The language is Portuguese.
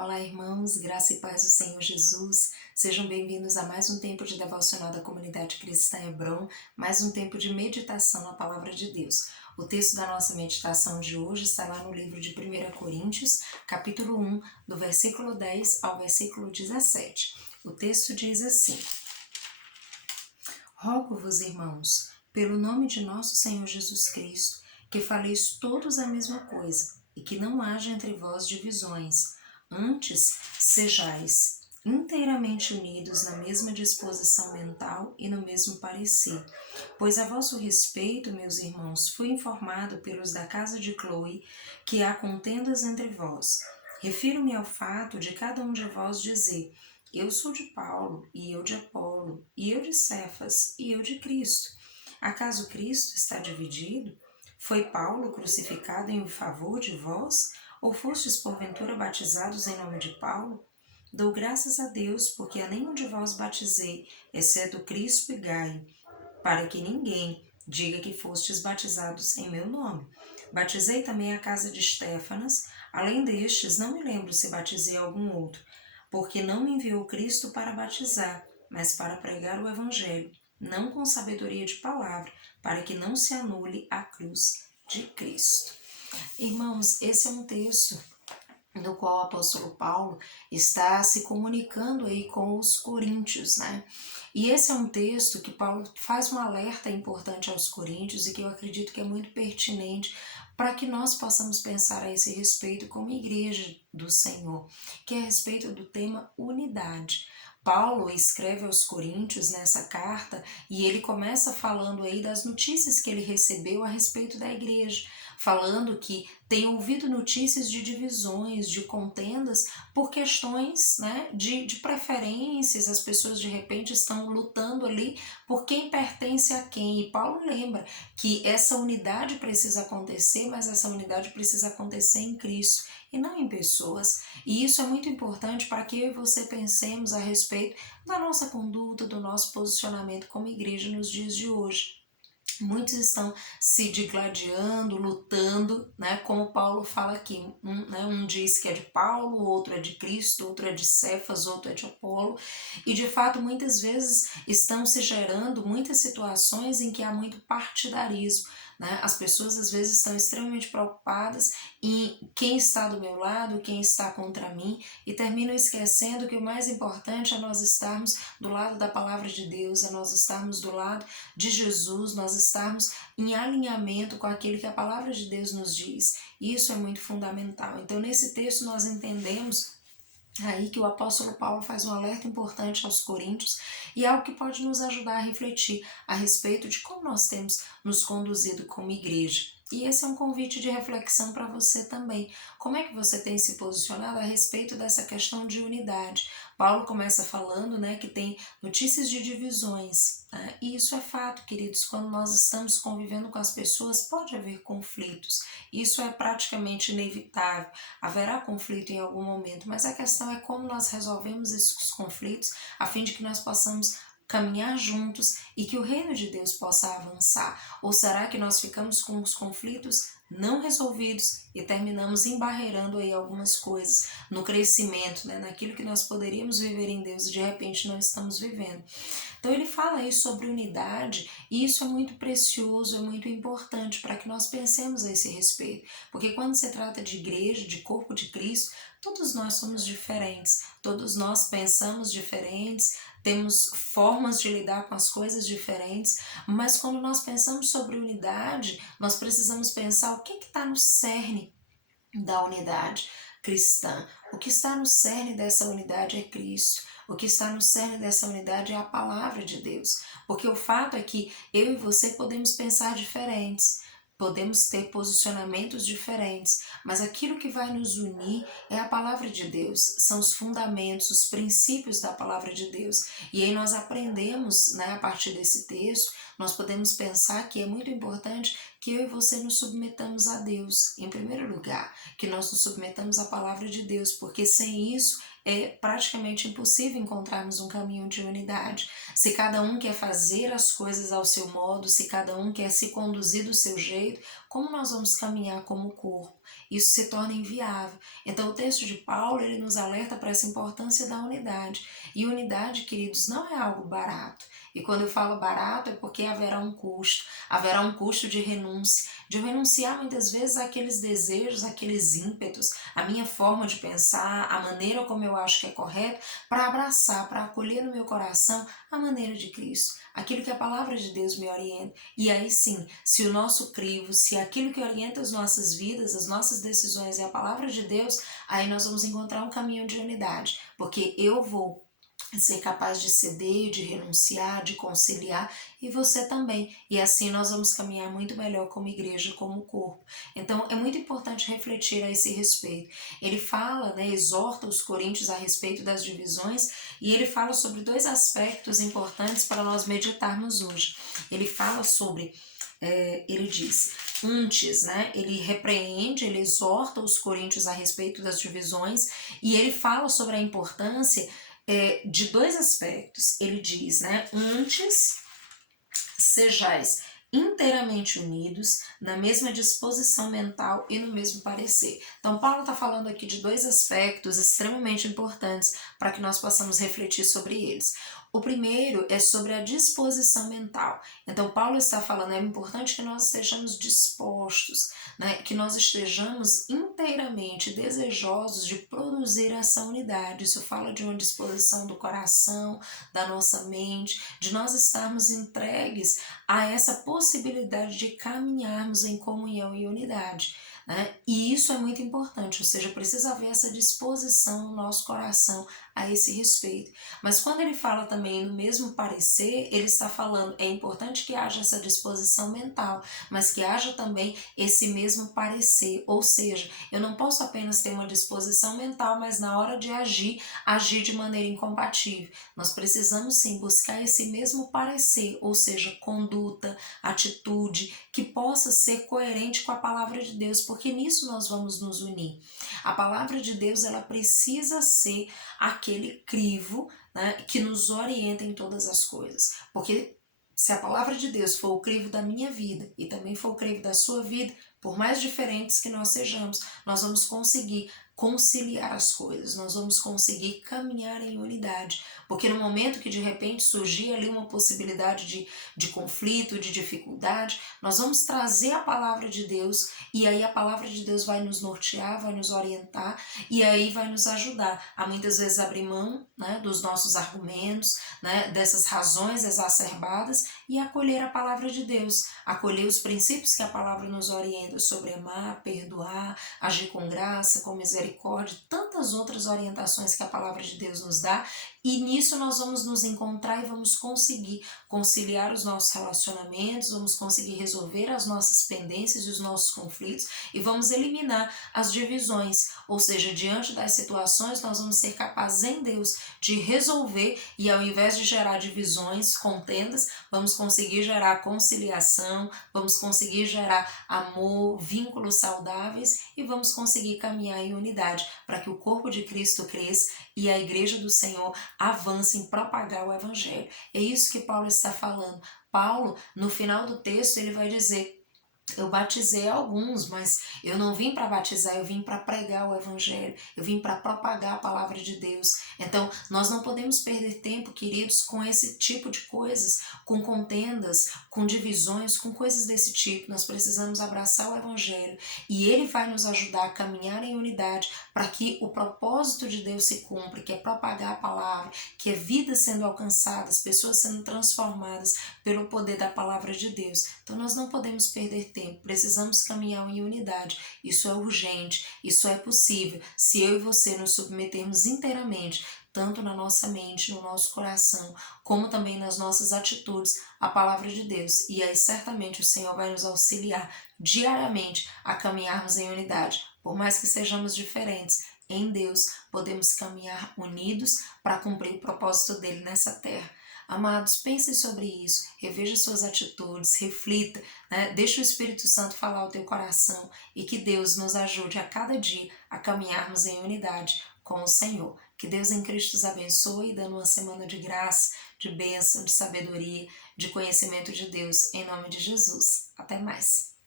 Olá, irmãos, graça e paz do Senhor Jesus. Sejam bem-vindos a mais um tempo de devocional da comunidade cristã Hebron, mais um tempo de meditação na palavra de Deus. O texto da nossa meditação de hoje está lá no livro de 1 Coríntios, capítulo 1, do versículo 10 ao versículo 17. O texto diz assim: Rogo-vos, irmãos, pelo nome de nosso Senhor Jesus Cristo, que faleis todos a mesma coisa, e que não haja entre vós divisões. Antes, sejais inteiramente unidos na mesma disposição mental e no mesmo parecer. Pois a vosso respeito, meus irmãos, fui informado pelos da casa de Chloe que há contendas entre vós. Refiro-me ao fato de cada um de vós dizer: eu sou de Paulo, e eu de Apolo, e eu de Cefas, e eu de Cristo. Acaso Cristo está dividido? Foi Paulo crucificado em favor de vós? Ou fostes porventura batizados em nome de Paulo? Dou graças a Deus, porque a nenhum de vós batizei, exceto Crispo e Gaio, para que ninguém diga que fostes batizados em meu nome. Batizei também a casa de Estéfanas, além destes, não me lembro se batizei algum outro, porque não me enviou Cristo para batizar, mas para pregar o Evangelho, não com sabedoria de palavra, para que não se anule a cruz de Cristo. Irmãos, esse é um texto no qual o apóstolo Paulo está se comunicando aí com os coríntios, né? E esse é um texto que Paulo faz um alerta importante aos coríntios e que eu acredito que é muito pertinente para que nós possamos pensar a esse respeito como igreja do Senhor, que é a respeito do tema unidade. Paulo escreve aos coríntios nessa carta e ele começa falando aí das notícias que ele recebeu a respeito da igreja, falando que tem ouvido notícias de divisões, de contendas por questões, né, de preferências. As pessoas de repente estão lutando ali por quem pertence a quem. E Paulo lembra que essa unidade precisa acontecer, mas essa unidade precisa acontecer em Cristo e não em pessoas. E isso é muito importante para que eu e você pensemos a respeito da nossa conduta, do nosso posicionamento como igreja nos dias de hoje. Muitos estão se digladiando, lutando, né? Como Paulo fala aqui, um diz que é de Paulo, outro é de Cristo, outro é de Cefas, outro é de Apolo, e de fato muitas vezes estão se gerando muitas situações em que há muito partidarismo, né? As pessoas às vezes estão extremamente preocupadas em quem está do meu lado, quem está contra mim, e terminam esquecendo que o mais importante é nós estarmos do lado da palavra de Deus, é nós estarmos do lado de Jesus, nós estarmos em alinhamento com aquilo que a palavra de Deus nos diz. Isso é muito fundamental. Então, nesse texto, nós entendemos aí que o apóstolo Paulo faz um alerta importante aos coríntios e é algo que pode nos ajudar a refletir a respeito de como nós temos nos conduzido como igreja. E esse é um convite de reflexão para você também. Como é que você tem se posicionado a respeito dessa questão de unidade? Paulo começa falando, né, que tem notícias de divisões, né? E isso é fato, queridos. Quando nós estamos convivendo com as pessoas, pode haver conflitos. Isso é praticamente inevitável. Haverá conflito em algum momento, mas a questão é como nós resolvemos esses conflitos a fim de que nós possamos caminhar juntos e que o reino de Deus possa avançar. Ou será que nós ficamos com os conflitos não resolvidos e terminamos embarreirando aí algumas coisas no crescimento, né, naquilo que nós poderíamos viver em Deus e de repente não estamos vivendo? Então ele fala aí sobre unidade e isso é muito precioso, é muito importante para que nós pensemos a esse respeito. Porque quando se trata de igreja, de corpo de Cristo, todos nós somos diferentes, todos nós pensamos diferentes, temos formas de lidar com as coisas diferentes, mas quando nós pensamos sobre unidade, nós precisamos pensar o que está no cerne da unidade cristã. O que está no cerne dessa unidade é Cristo. O que está no cerne dessa unidade é a palavra de Deus. Porque o fato é que eu e você podemos pensar diferentes, podemos ter posicionamentos diferentes, mas aquilo que vai nos unir é a palavra de Deus, são os fundamentos, os princípios da palavra de Deus. E aí nós aprendemos, né, a partir desse texto, nós podemos pensar que é muito importante que eu e você nos submetamos a Deus, em primeiro lugar, que nós nos submetamos à palavra de Deus, porque sem isso é praticamente impossível encontrarmos um caminho de unidade. Se cada um quer fazer as coisas ao seu modo, se cada um quer se conduzir do seu jeito, como nós vamos caminhar como corpo? Isso se torna inviável. Então o texto de Paulo, ele nos alerta para essa importância da unidade. E unidade, queridos, não é algo barato. E quando eu falo barato é porque haverá um custo de renúncia, de eu renunciar muitas vezes àqueles desejos, àqueles ímpetos, a minha forma de pensar, a maneira como eu acho que é correto, para abraçar, para acolher no meu coração a maneira de Cristo, aquilo que a palavra de Deus me orienta. E aí sim, se o nosso crivo, se aquilo que orienta as nossas vidas, as nossas decisões é a palavra de Deus, aí nós vamos encontrar um caminho de unidade, porque eu vou ser capaz de ceder, de renunciar, de conciliar, e você também. E assim nós vamos caminhar muito melhor como igreja, como corpo. Então é muito importante refletir a esse respeito. Ele fala, exorta os coríntios a respeito das divisões, e ele fala sobre dois aspectos importantes para nós meditarmos hoje. Ele fala sobre, ele diz, antes, ele repreende, ele exorta os coríntios a respeito das divisões, e ele fala sobre a importância de dois aspectos. Ele diz, antes sejais inteiramente unidos, na mesma disposição mental e no mesmo parecer. Então Paulo está falando aqui de dois aspectos extremamente importantes para que nós possamos refletir sobre eles. O primeiro é sobre a disposição mental. Então Paulo está falando, é importante que nós estejamos dispostos, que nós estejamos inteiramente desejosos de produzir essa unidade. Isso fala de uma disposição do coração, da nossa mente, de nós estarmos entregues a essa possibilidade de caminharmos em comunhão e unidade. E isso é muito importante, ou seja, precisa haver essa disposição no nosso coração a esse respeito. Mas quando ele fala também no mesmo parecer, ele está falando, é importante que haja essa disposição mental, mas que haja também esse mesmo parecer, ou seja, eu não posso apenas ter uma disposição mental, mas na hora de agir de maneira incompatível. Nós precisamos sim buscar esse mesmo parecer, ou seja, conduta, atitude, que possa ser coerente com a palavra de Deus, porque nisso nós vamos nos unir. A palavra de Deus, ela precisa ser aquele crivo, que nos orienta em todas as coisas, porque se a palavra de Deus for o crivo da minha vida e também for o crivo da sua vida, por mais diferentes que nós sejamos, nós vamos conseguir conciliar as coisas, nós vamos conseguir caminhar em unidade, porque no momento que de repente surgir ali uma possibilidade de conflito, de dificuldade, nós vamos trazer a palavra de Deus, e aí a palavra de Deus vai nos nortear, vai nos orientar, e aí vai nos ajudar a muitas vezes abrir mão, dos nossos argumentos, dessas razões exacerbadas, e acolher a palavra de Deus, acolher os princípios que a palavra nos orienta sobre amar, perdoar, agir com graça, com misericórdia, tantas outras orientações que a palavra de Deus nos dá, e nisso nós vamos nos encontrar e vamos conseguir conciliar os nossos relacionamentos, vamos conseguir resolver as nossas pendências e os nossos conflitos, e vamos eliminar as divisões, ou seja, diante das situações nós vamos ser capazes em Deus de resolver, e ao invés de gerar divisões, contendas, vamos conseguir gerar conciliação, vamos conseguir gerar amor, vínculos saudáveis, e vamos conseguir caminhar em unidade para que o corpo de Cristo cresça e a igreja do Senhor avance em propagar o evangelho. É isso que Paulo está falando. Paulo, no final do texto, ele vai dizer: eu batizei alguns, mas eu não vim para batizar, eu vim para pregar o evangelho, eu vim para propagar a palavra de Deus. Então, nós não podemos perder tempo, queridos, com esse tipo de coisas, com contendas, com divisões, com coisas desse tipo. Nós precisamos abraçar o evangelho e ele vai nos ajudar a caminhar em unidade para que o propósito de Deus se cumpra, que é propagar a palavra, que é vidas sendo alcançadas, pessoas sendo transformadas pelo poder da palavra de Deus. Então, nós não podemos perder tempo, precisamos caminhar em unidade. Isso é urgente, isso é possível se eu e você nos submetermos inteiramente, tanto na nossa mente, no nosso coração, como também nas nossas atitudes, à palavra de Deus. E aí certamente o Senhor vai nos auxiliar diariamente a caminharmos em unidade. Por mais que sejamos diferentes, em Deus podemos caminhar unidos para cumprir o propósito dele nessa terra. Amados, pensem sobre isso, reveja suas atitudes, reflita, deixa o Espírito Santo falar ao teu coração e que Deus nos ajude a cada dia a caminharmos em unidade com o Senhor. Que Deus em Cristo os abençoe, dando uma semana de graça, de bênção, de sabedoria, de conhecimento de Deus, em nome de Jesus. Até mais.